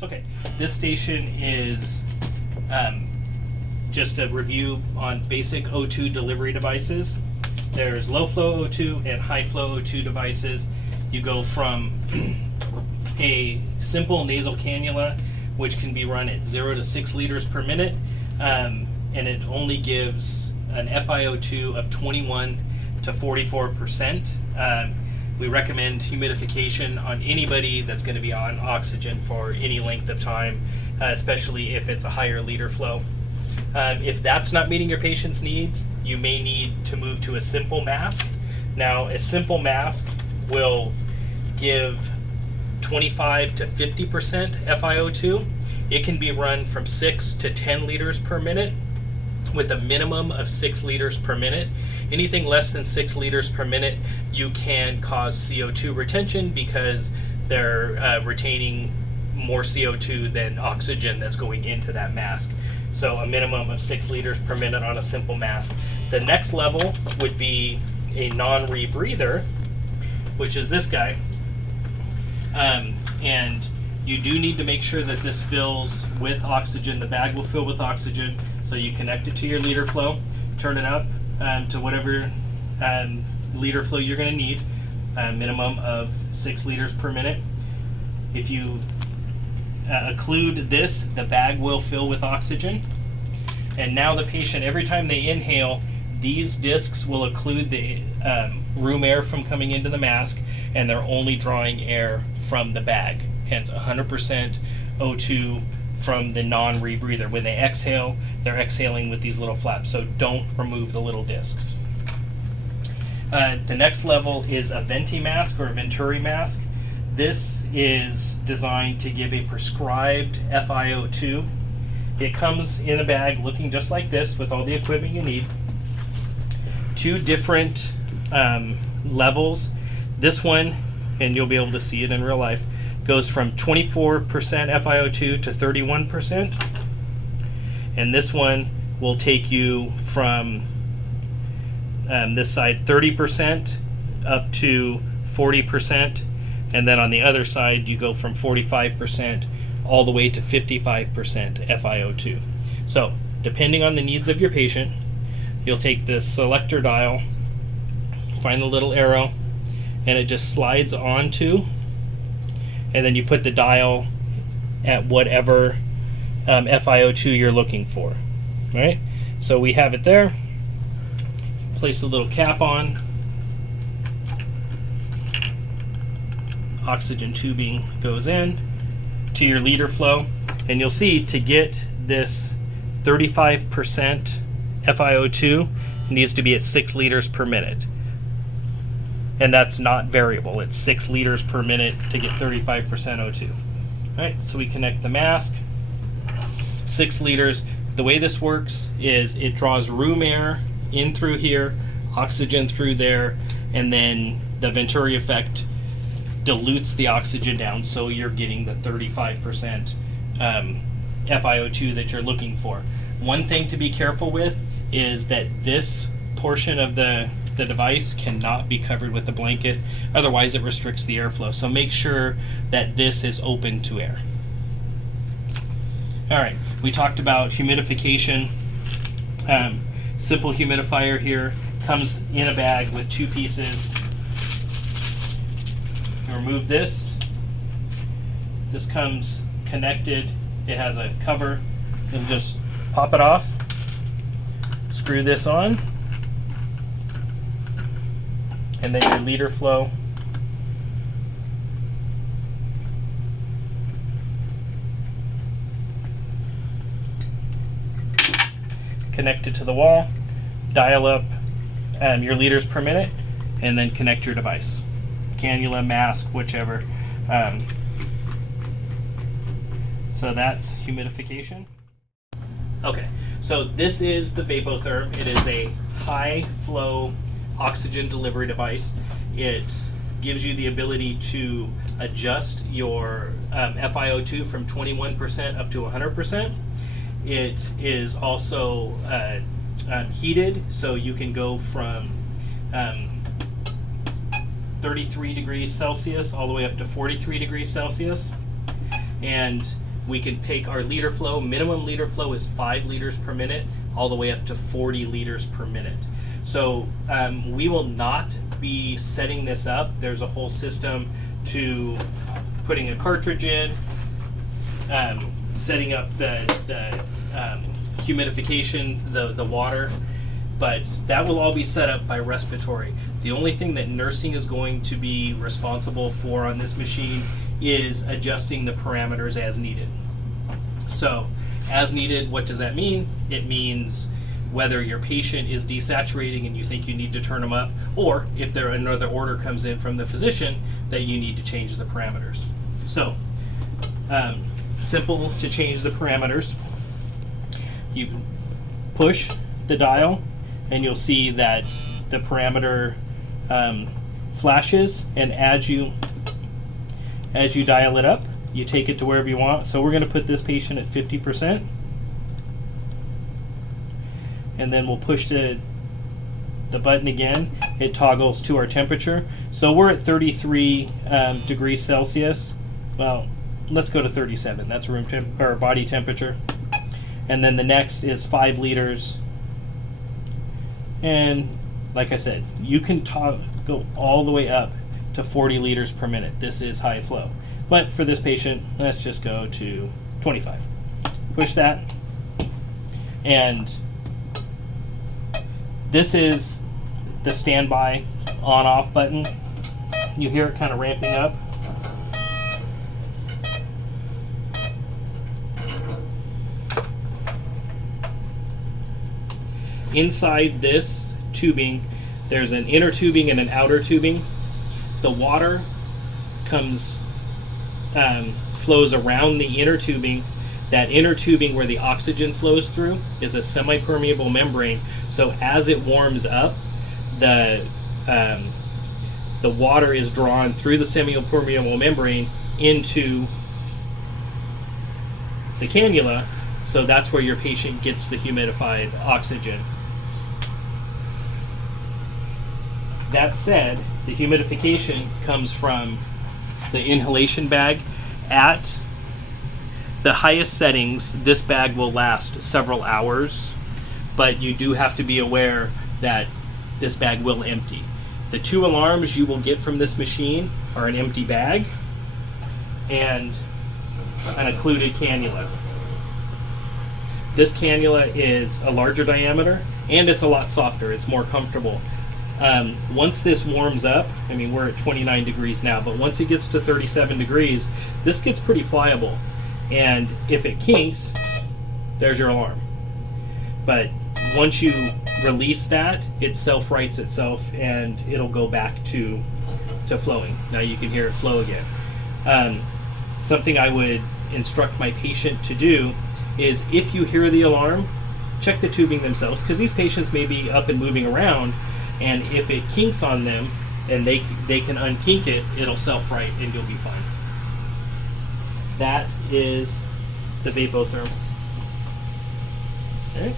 Okay, this station is just a review on basic O2 delivery devices. There's low flow O2 and high flow O2 devices. You go from a simple nasal cannula, which can be run at 0 to 6 liters per minute, and it only gives an FiO2 of 21 to 44%. We recommend humidification on anybody that's going to be on oxygen for any length of time, especially if it's a higher liter flow. If that's not meeting your patient's needs, you may need to move to a simple mask. Now, a simple mask will give 25 to 50% FiO2. It can be run from 6 to 10 liters per minute with a minimum of 6 liters per minute. Anything less than 6 liters per minute, you can cause CO2 retention because they're retaining more CO2 than oxygen that's going into that mask. So a minimum of 6 liters per minute on a simple mask. The next level would be a non-rebreather, which is this guy. And you do need to make sure that this fills with oxygen. The bag will fill with oxygen. So you connect it to your liter flow, turn it up to whatever liter flow you're going to need, a minimum of 6 liters per minute. If you occlude this, the bag will fill with oxygen. And now the patient, every time they inhale, these discs will occlude the room air from coming into the mask, and they're only drawing air from the bag. Hence 100% O2 from the non-rebreather. When they exhale, they're exhaling with these little flaps, so don't remove the little discs. The next level is a Venti mask or a Venturi mask. This is designed to give a prescribed FiO2. It comes in a bag looking just like this with all the equipment you need. 2 different levels. This one, and you'll be able to see it in real life, goes from 24% FiO2 to 31%. And this one will take you from this side 30% up to 40%. And then on the other side, you go from 45% all the way to 55% FiO2. So, depending on the needs of your patient, you'll take this selector dial, find the little arrow, and it just slides onto, and then you put the dial at whatever FiO2 you're looking for. All right? So we have it there. Place a little cap on. Oxygen tubing goes in to your liter flow, and you'll see to get this 35% FiO2 needs to be at 6 liters per minute. And that's not variable. It's 6 liters per minute to get 35% O2. All right, so we connect the mask. 6 liters. The way this works is it draws room air in through here, oxygen through there, and then the Venturi effect dilutes the oxygen down, so you're getting the 35% FiO2 that you're looking for. One thing to be careful with is that this portion of the device cannot be covered with the blanket, otherwise it restricts the airflow. So make sure that this is open to air. All right, we talked about humidification. Simple humidifier here comes in a bag with 2 pieces. Remove this. This comes connected. It has a cover. You'll just pop it off, screw this on, and then your liter flow connected to the wall, dial up your liters per minute, and then connect your device. Cannula, mask, whichever. So that's humidification. Okay, so this is the Vapotherm. It is a high flow oxygen delivery device. It gives you the ability to adjust your FiO2 from 21% up to 100%. It is also heated, so you can go from 33 degrees Celsius all the way up to 43 degrees Celsius. And we can take our liter flow. Minimum liter flow is 5 liters per minute, all the way up to 40 liters per minute. So we will not be setting this up. There's a whole system to putting a cartridge in, setting up the humidification, the water, but that will all be set up by respiratory. The only thing that nursing is going to be responsible for on this machine is adjusting the parameters as needed. So, as needed, what does that mean? It means whether your patient is desaturating and you think you need to turn them up, or if there another order comes in from the physician that you need to change the parameters. So, simple to change the parameters. You push the dial and you'll see that the parameter flashes, and as you dial it up, you take it to wherever you want. So we're going to put this patient at 50%, and then we'll push the button again. It toggles to our temperature. So we're at 33 degrees Celsius. Well, let's go to 37. That's room temp or body temperature. And then the next is 5 liters. And like I said, you can go all the way up to 40 liters per minute. This is high flow. But for this patient, let's just go to 25. Push that. And this is the standby on-off button. You hear it kind of ramping up. Inside this tubing, there's an inner tubing and an outer tubing. The water flows around the inner tubing. That inner tubing where the oxygen flows through is a semi-permeable membrane. So as it warms up, the water is drawn through the semi-permeable membrane into the cannula. So that's where your patient gets the humidified oxygen. That said, the humidification comes from the inhalation bag. At the highest settings, this bag will last several hours, but you do have to be aware that this bag will empty. The 2 alarms you will get from this machine are an empty bag and an occluded cannula. This cannula is a larger diameter and it's a lot softer. It's more comfortable. Once this warms up, I mean, we're at 29 degrees now, but once it gets to 37 degrees, this gets pretty pliable. And if it kinks, there's your alarm. But once you release that, it self-rights itself and it'll go back to flowing. Now you can hear it flow again. Something I would instruct my patient to do is, if you hear the alarm, check the tubing themselves, because these patients may be up and moving around, and if it kinks on them and they can unkink it, it'll self-right and you'll be fine. That is the Vapotherm. Okay.